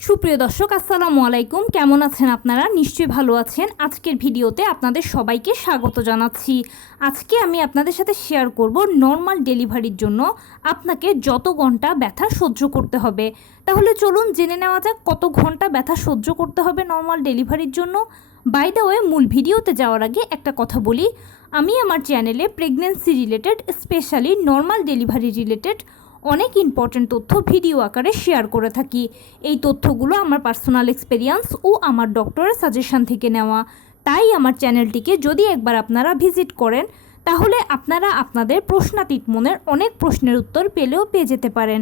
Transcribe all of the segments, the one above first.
সুপ্রিয় দর্শক, আসসালামু আলাইকুম। কেমন আছেন আপনারা? নিশ্চয়ই ভালো আছেন। আজকের ভিডিওতে আপনাদের সবাইকে স্বাগত জানাচ্ছি। আজকে আমি আপনাদের সাথে শেয়ার করব নর্মাল ডেলিভারির জন্য আপনাকে যত ঘন্টা ব্যথা সহ্য করতে হবে। তাহলে চলুন জেনে নেওয়া যাক কত ঘন্টা ব্যথা সহ্য করতে হবে নর্মাল ডেলিভারির জন্য। বাই দ্য ওয়ে, মূল ভিডিওতে যাওয়ার আগে একটা কথা বলি, আমি আমার চ্যানেলে pregnancy related, specially normal delivery related অনেক ইম্পর্ট্যান্ট তথ্য ভিডিও আকারে শেয়ার করে থাকি। এই তথ্যগুলো আমার পার্সোনাল এক্সপেরিয়েন্স ও আমার ডক্টরের সাজেশন থেকে নেওয়া। তাই আমার চ্যানেলটিকে যদি একবার আপনারা ভিজিট করেন, তাহলে আপনারা আপনাদের প্রশ্নাতীত মনের অনেক প্রশ্নের উত্তর পেয়ে যেতে পারেন।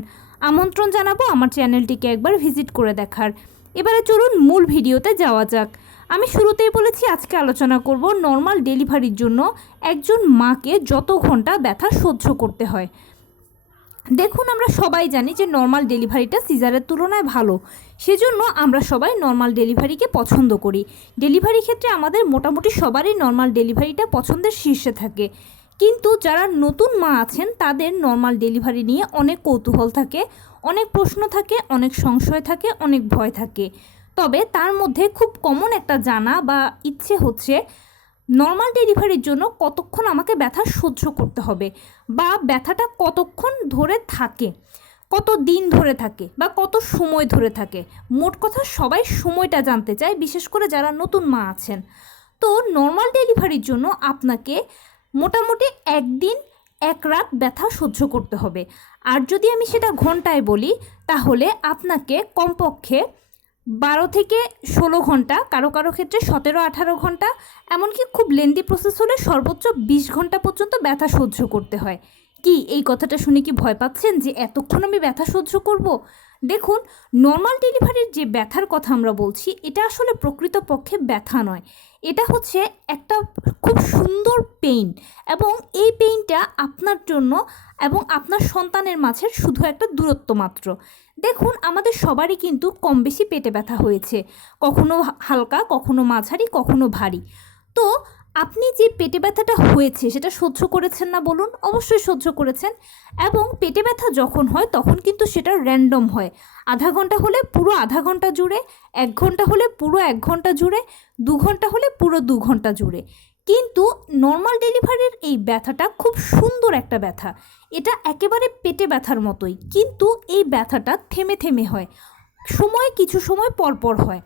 আমন্ত্রণ জানাবো আমার চ্যানেলটিকে একবার ভিজিট করে দেখার। এবারে চলুন মূল ভিডিওতে যাওয়া যাক। আমি শুরুতেই বলেছি আজকে আলোচনা করব নর্মাল ডেলিভারির জন্য একজন মাকে যত ঘন্টা ব্যথা সহ্য করতে হয়। দেখুন, আমরা সবাই জানি যে নর্মাল ডেলিভারিটা সিজারের তুলনায় ভালো, সেজন্য আমরা সবাই নর্মাল ডেলিভারিকে পছন্দ করি। ডেলিভারি ক্ষেত্রে আমাদের মোটামুটি সবারই নর্মাল ডেলিভারিটা পছন্দের শীর্ষে থাকে। কিন্তু যারা নতুন মা আছেন তাদের নর্মাল ডেলিভারি নিয়ে অনেক কৌতূহল থাকে, অনেক প্রশ্ন থাকে, অনেক সংশয় থাকে, অনেক ভয় থাকে। তবে তার মধ্যে খুব কমন একটা জানা বা ইচ্ছে হচ্ছে নর্মাল ডেলিভারির জন্য কতক্ষণ আমাকে ব্যথা সহ্য করতে হবে, বা ব্যথাটা কতক্ষণ ধরে থাকে, কত দিন ধরে থাকে, বা কত সময় ধরে থাকে। মোট কথা সবাই সময়টা জানতে চায়, বিশেষ করে যারা নতুন মা আছেন। তো নর্মাল ডেলিভারির জন্য আপনাকে মোটামুটি একদিন এক রাত ব্যথা সহ্য করতে হবে। আর যদি আমি সেটা ঘন্টায় বলি, তাহলে আপনাকে কমপক্ষে 12 থেকে 16 ঘন্টা, কারো কারো ক্ষেত্রে 17-18 ঘন্টা, এমনকি খুব লেন্দি প্রসেস হলে সর্বোচ্চ 20 ঘন্টা পর্যন্ত ব্যথা সহ্য করতে হয়। কি এই কথাটা শুনে কি ভয় পাচ্ছেন যে এতক্ষণ আমি ব্যথা সহ্য করব? দেখুন, নর্মাল ডেলিভারির যে ব্যথার কথা আমরা বলছি, এটা আসলে প্রকৃতপক্ষে ব্যথা নয়। এটা হচ্ছে একটা খুব সুন্দর পেইন, এবং এই পেইনটা আপনার জন্য এবং আপনার সন্তানের মাঝের শুধু একটা দূরত্ব মাত্র। দেখুন, আমাদের সবারই কিন্তু কম বেশি পেটে ব্যথা হয়েছে, কখনো হালকা, কখনো মাঝারি, কখনো ভারী। তো আপনি যে পেটে ব্যথাটা হয়েছে সেটা সহ্য করেছেন না বলুন? অবশ্যই সহ্য করেছেন। এবং পেটে ব্যথা যখন হয় তখন কিন্তু সেটা র্যান্ডম হয়। আধা ঘন্টা হলে পুরো আধা ঘন্টা জুড়ে, 1 ঘন্টা হলে পুরো 1 ঘন্টা জুড়ে, 2 ঘন্টা হলে পুরো 2 ঘন্টা জুড়ে। কিন্তু নর্মাল ডেলিভারির এই ব্যথাটা খুব সুন্দর একটা ব্যথা। এটা একেবারে পেটে ব্যথার মতোই, কিন্তু এই ব্যথাটা থেমে থেমে হয়, কিছু সময় পর পর হয়।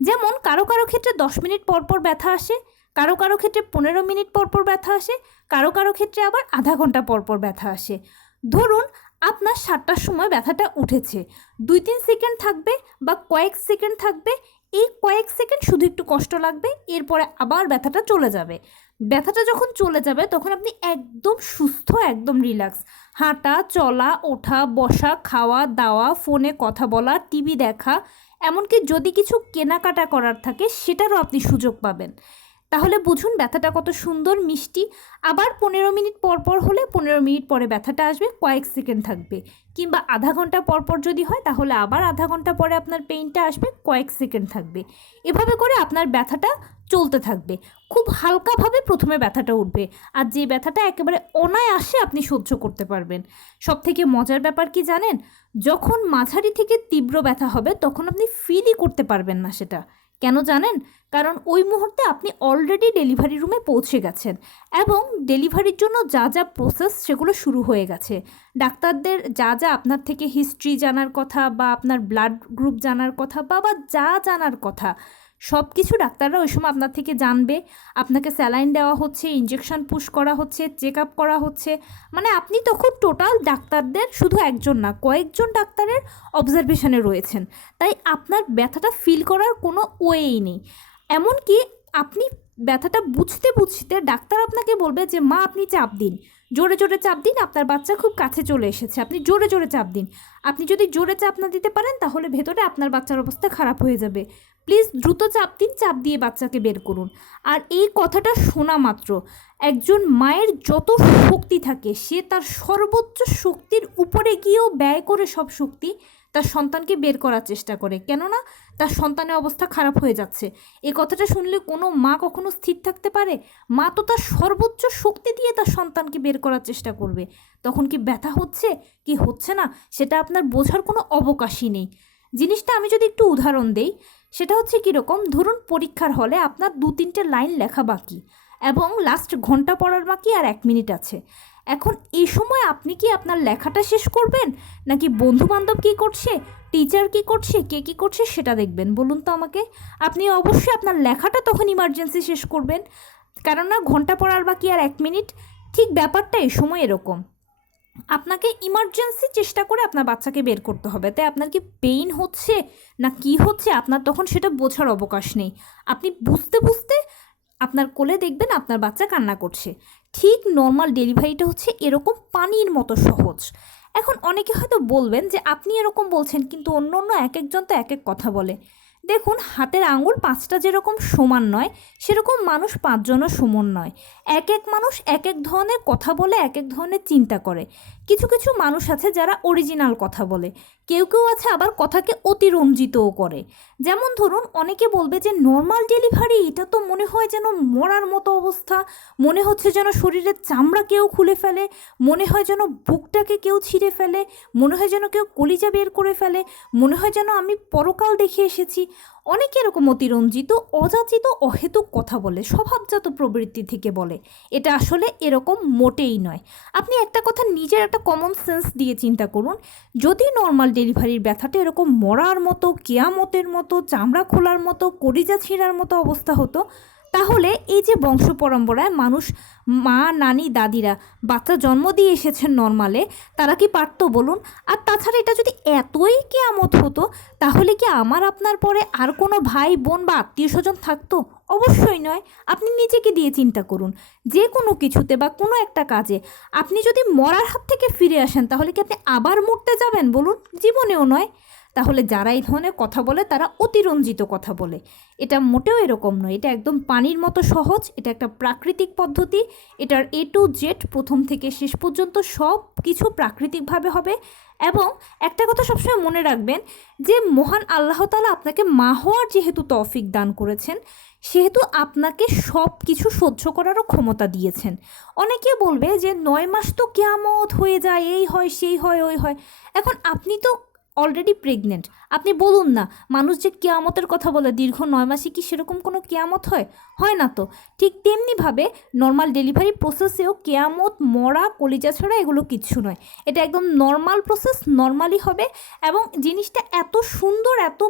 যেমন কারো কারো ক্ষেত্রে 10 মিনিট পর পর ব্যথা আসে, কারো কারো ক্ষেত্রে 15 মিনিট পর পর ব্যথা আসে, কারো কারো ক্ষেত্রে আবার আধা ঘন্টা পর পর ব্যথা আসে। ধরুন আপনার 7টার সময় ব্যথাটা উঠেছে, 2-3 সেকেন্ড থাকবে বা কয়েক সেকেন্ড থাকবে। এই কয়েক সেকেন্ড শুধু একটু কষ্ট লাগবে, এরপরে আবার ব্যথাটা চলে যাবে। ব্যথাটা যখন চলে যাবে তখন আপনি একদম সুস্থ, একদম রিল্যাক্স, হাঁটা চলা, ওঠা বসা, খাওয়া দাওয়া, ফোনে কথা বলা, টিভি দেখা, এমনকি যদি কিছু কেনাকাটা করার থাকে সেটারও আপনি সুযোগ পাবেন। তাহলে বুঝুন ব্যথাটা কত সুন্দর, মিষ্টি। আবার 15 মিনিট পর পর হলে 15 মিনিট পরে ব্যথাটা আসবে, কয়েক সেকেন্ড থাকবে। কিংবা আধা ঘন্টা পর পর যদি হয়, তাহলে আবার আধা ঘন্টা পরে আপনার পেইনটা আসবে, কয়েক সেকেন্ড থাকবে। এভাবে করে আপনার ব্যথাটা চলতে থাকবে। খুব হালকাভাবে প্রথমে ব্যথাটা উঠবে, আর যে ব্যথাটা একেবারে অনায়াসে আপনি সহ্য করতে পারবেন। সবথেকে মজার ব্যাপার কি জানেন? যখন মাঝারি থেকে তীব্র ব্যথা হবে তখন আপনি ফিলই করতে পারবেন না সেটা। কেন জানেন? কারণ ওই মুহূর্তে আপনি অলরেডি ডেলিভারি রুমে পৌঁছে গেছেন, এবং ডেলিভারির জন্য যা যা প্রসেস সেগুলো শুরু হয়ে গেছে। ডাক্তারদের যা যা আপনার থেকে হিস্ট্রি জানার কথা, বা আপনার ব্লাড গ্রুপ জানার কথা, বা যা জানার কথা, সব কিছু ডাক্তাররা ওই সময় আপনার থেকে জানবে। আপনাকে স্যালাইন দেওয়া হচ্ছে, ইঞ্জেকশন পুশ করা হচ্ছে, চেক আপ করা হচ্ছে। মানে আপনি তখন টোটাল ডাক্তারদের, শুধু একজন না কয়েকজন ডাক্তারের অবজারভেশনে রয়েছেন। তাই আপনার ব্যথাটা ফিল করার কোনো ওয়েই নেই। এমনকি আপনি ব্যথাটা বুঝতে বুঝতে ডাক্তার আপনাকে বলবে যে মা আপনি চাপ দিন, জোরে জোরে চাপ দিন, আপনার বাচ্চা খুব কাছে চলে এসেছে, আপনি জোরে জোরে চাপ দিন। আপনি যদি জোরে চাপ না দিতে পারেন তাহলে ভেতরে আপনার বাচ্চার অবস্থা খারাপ হয়ে যাবে, প্লিজ দ্রুত চাপ দিন, চাপ দিয়ে বাচ্চাকে বের করুন। আর এই কথাটা শোনা মাত্র একজন মায়ের যত শক্তি থাকে, সে তার সর্বোচ্চ শক্তির উপরে গিয়েও ব্যয় করে সব শক্তি তার সন্তানকে বের করার চেষ্টা করে, কেননা তার সন্তানের অবস্থা খারাপ হয়ে যাচ্ছে। এই কথাটা শুনলে কোনো মা কখনো স্থির থাকতে পারে? মা তো তার সর্বোচ্চ শক্তি দিয়ে তার সন্তানকে বের করার চেষ্টা করবে। তখন কি ব্যথা হচ্ছে কি হচ্ছে না সেটা আপনার বোঝার কোনো অবকাশই নেই। জিনিসটা আমি যদি একটু উদাহরণ দেই, সেটা হচ্ছে কীরকম, ধরুন পরীক্ষার হলে আপনার 2-3টে লাইন লেখা বাকি এবং লাস্ট ঘন্টা পড়ার বাকি আর 1 মিনিট আছে। এখন এই সময় আপনি কি আপনার লেখাটা শেষ করবেন, নাকি বন্ধুবান্ধব কী করছে, টিচার কী করছে, কে কী করছে সেটা দেখবেন? বলুন তো আমাকে। আপনি অবশ্যই আপনার লেখাটা তখন ইমার্জেন্সি শেষ করবেন, কেননা ঘন্টা পড়ার বাকি আর 1 মিনিট। ঠিক ব্যাপারটা এই সময় এরকম, আপনাকে ইমার্জেন্সি চেষ্টা করে আপনার বাচ্চাকে বের করতে হবে। তাই আপনার কি পেইন হচ্ছে না কি হচ্ছে, আপনার তখন সেটা বোঝার অবকাশ নেই। আপনি বুঝতে বুঝতে আপনার কোলে দেখবেন আপনার বাচ্চা কান্না করছে। ঠিক নর্মাল ডেলিভারিটা হচ্ছে এরকম পানির মতো সহজ। এখন অনেকে হয়তো বলবেন যে আপনি এরকম বলছেন, কিন্তু অন্য অন্য এক একজন তো এক এক কথা বলে। দেখুন, হাতের আঙুল 5টা যেরকম সমান নয়, সেরকম মানুষ 5জনও সমান নয়। এক এক মানুষ এক এক ধরনের কথা বলে, এক এক ধরনের চিন্তা করে। কিছু কিছু মানুষ আছে যারা অরিজিনাল কথা বলে, কেউ কেউ আছে আবার কথাকে অতিরঞ্জিতও করে। যেমন ধরুন, অনেকে বলবে যে নর্মাল ডেলিভারি এটা তো মনে হয় যেন মরার মতো অবস্থা, মনে হচ্ছে যেন শরীরের চামড়া কেউ খুলে ফেলে, মনে হয় যেন বুকটাকে কেউ ছিঁড়ে ফেলে, মনে হয় যেন কেউ কলিজা বের করে ফেলে, মনে হয় যেন আমি পরকাল দেখে এসেছি। অনেকে এরকম অতিরঞ্জিত, অযাচিত, অহেতুক কথা বলে, স্বভাবজাত প্রবৃত্তি থেকে বলে। এটা আসলে এরকম মোটেই নয়। আপনি একটা কথা নিজের একটা কমন সেন্স দিয়ে চিন্তা করুন, যদি নর্মাল ডেলিভারির ব্যথাটা এরকম মরার মতো, কেয়ামতের মতো, চামড়া খোলার মতো, কলিজা ছিঁড়ার মতো অবস্থা হতো, তাহলে এই যে বংশ পরম্পরায় মানুষ, মা, নানি, দাদিরা বাচ্চা জন্ম দিয়ে এসেছেন নর্মালে, তারা কি পারতো বলুন? আর তাছাড়া এটা যদি এতই কেয়ামত হতো, তাহলে কি আমার আপনার পরে আর কোনো ভাই বোন বা আত্মীয় স্বজন থাকতো? অবশ্যই নয়। আপনি নিজেকে দিয়ে চিন্তা করুন, যে কোনো কিছুতে বা কোনো একটা কাজে আপনি যদি মরার হাত থেকে ফিরে আসেন, তাহলে কি আপনি আবার মরতে যাবেন বলুন? জীবনেও নয়। তাহলে যারা এই ধরনের কথা বলে তারা অতিরঞ্জিত কথা বলে। এটা মোটেও এরকম নয়, এটা একদম পানির মতো সহজ। এটা একটা প্রাকৃতিক পদ্ধতি। এটার A to Z প্রথম থেকে শেষ পর্যন্ত সব কিছু প্রাকৃতিকভাবে হবে। এবং একটা কথা সবসময় মনে রাখবেন, যে মহান আল্লাহ তাআলা আপনাকে মা হওয়ার যেহেতু তৌফিক দান করেছেন, সেহেতু আপনাকে সব কিছু সহ্য করারও ক্ষমতা দিয়েছেন। অনেকে বলবে যে 9 মাস তো কিয়ামত হয়ে যায়, এই হয় সেই হয় ওই হয়। এখন আপনি তো অলরেডি প্রেগনেন্ট, আপনি বলুন না, মানুষ যে কিয়ামতের কথা বলে দীর্ঘ 9 মাসে, কি সেরকম কোনো কিয়ামত হয়? হয় না তো। ঠিক তেমনিভাবে নর্মাল ডেলিভারি প্রসেসেও কেয়ামত, মরা, কলিজা ছাড়া এগুলো কিচ্ছু নয়। এটা একদম নর্মাল প্রসেস, নর্মালি হবে। এবং জিনিসটা এত সুন্দর, এত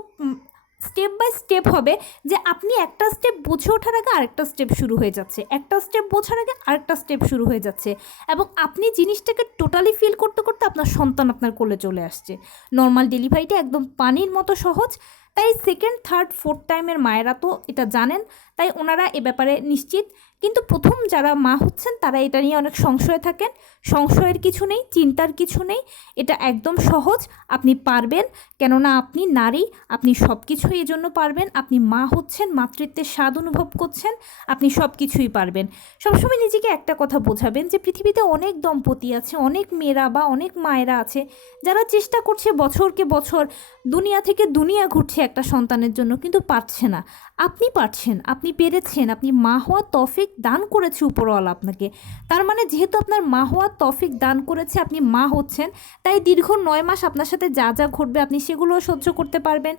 স্টেপ বাই স্টেপ হবে যে আপনি একটা স্টেপ বুঝে ওঠার আগে আরেকটা স্টেপ শুরু হয়ে যাচ্ছে, একটা স্টেপ বোঝার আগে আরেকটা স্টেপ শুরু হয়ে যাচ্ছে, এবং আপনি জিনিসটাকে টোটালি ফিল করতে করতে আপনার সন্তান আপনার কোলে চলে আসছে। নর্মাল ডেলিভারিটা একদম পানির মতো সহজ। তাই 2nd, 3rd, 4th টাইমের মায়েরা তো এটা জানেন, তাই ওনারা এ ব্যাপারে নিশ্চিত। কিন্তু প্রথম যারা মা হচ্ছেন তারা এটা নিয়ে অনেক সংশয়ে থাকেন। সংশয়ের কিছু নেই, চিন্তার কিছু নেই, এটা একদম সহজ। আপনি পারবেন, কেননা আপনি নারী, আপনি সব কিছুই এজন্য পারবেন। আপনি মা হচ্ছেন, মাতৃত্বের স্বাদ অনুভব করছেন, আপনি সব কিছুই পারবেন। সবসময় নিজেকে একটা কথা বোঝাবেন যে পৃথিবীতে অনেক দম্পতি আছে, অনেক মেয়েরা বা অনেক মায়েরা আছে যারা চেষ্টা করছে বছরকে বছর, দুনিয়া থেকে দুনিয়া ঘুরছে একটা সন্তানের জন্য, কিন্তু পারছে না। আপনি পারছেন, আপনি পেরেছেন, আপনি মা হওয়ার তৌফিক দান করেছে উপরওয়ালা আপনাকে। তার মানে যেহেতু আপনার মা হওয়ার তৌফিক দান করেছে, আপনি মা হচ্ছেন, তাই দীর্ঘ 9 মাস আপনার সাথে যা যা ঘটবে আপনি সেগুলোও সহ্য করতে পারবেন।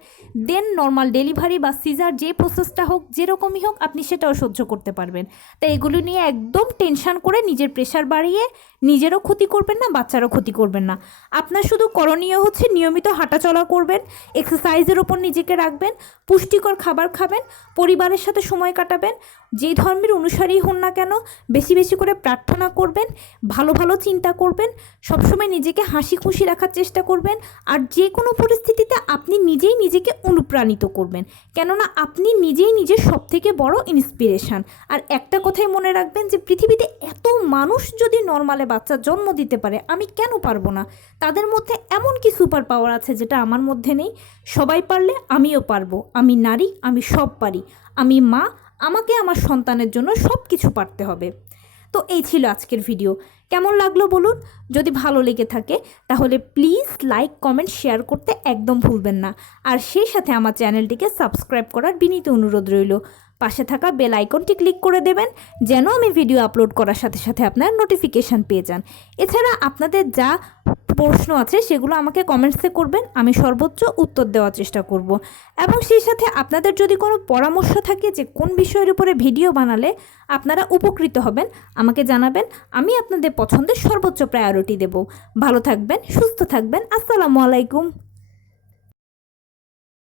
দেন নর্মাল ডেলিভারি বা সিজার, যে প্রসেসটা হোক, যেরকমই হোক, আপনি সেটাও সহ্য করতে পারবেন। তাই এগুলো নিয়ে একদম টেনশন করে নিজের প্রেশার বাড়িয়ে নিজেরও ক্ষতি করবেন না, বাচ্চারও ক্ষতি করবেন না। আপনার শুধু করণীয় হচ্ছে নিয়মিত হাঁটাচলা করবেন, এক্সারসাইজের ওপর নিজেকে রাখবেন, পুষ্টিকর খাবার খাবেন, পরিবারের সাথে সময় কাটাবেন, যে ধর্মের অনুসারী হন না কেন বেশি বেশি করে প্রার্থনা করবেন, ভালো ভালো চিন্তা করবেন, সবসময় নিজেকে হাসি খুশি রাখার চেষ্টা করবেন। আর যে কোনো পরিস্থিতিতে আপনি নিজেই নিজেকে অনুপ্রাণিত করবেন, কেননা আপনি নিজেই নিজের সবথেকে বড় ইন্সপিরেশান। আর একটা কথাই মনে রাখবেন যে পৃথিবীতে এত মানুষ যদি নর্মালে বাচ্চা জন্ম দিতে পারে, আমি কেন পারবো না? তাদের মধ্যে এমন কি সুপার পাওয়ার আছে যেটা আমার মধ্যে নেই? সবাই পারলে আমিও পারবো। আমি নারী, আমি সব পারি। আমি মা, আমাকে আমার সন্তানের জন্য সব কিছু পারতে হবে। তো এই ছিল আজকের ভিডিও। কেমন লাগলো বলুন? যদি ভালো লেগে থাকে তাহলে প্লিজ লাইক, কমেন্ট, শেয়ার করতে একদম ভুলবেন না। আর সেই সাথে আমার চ্যানেলটিকে সাবস্ক্রাইব করার বিনীত অনুরোধ রইল। পাশে থাকা বেল আইকনটি ক্লিক করে দেবেন যেন আমি ভিডিও আপলোড করার সাথে সাথে আপনার নোটিফিকেশান পেয়ে যান। এছাড়া আপনাদের যা প্রশ্ন আছে সেগুলো আমাকে কমেন্টসে করবেন, আমি সর্বোচ্চ উত্তর দেওয়ার চেষ্টা করব। এবং সেই সাথে আপনাদের যদি কোনো পরামর্শ থাকে যে কোন বিষয়ের উপরে ভিডিও বানালে আপনারা উপকৃত হবেন, আমাকে জানাবেন, আমি আপনাদের পছন্দের সর্বোচ্চ প্রায়োরিটি দেব। ভালো থাকবেন, সুস্থ থাকবেন। আসসালামু আলাইকুম।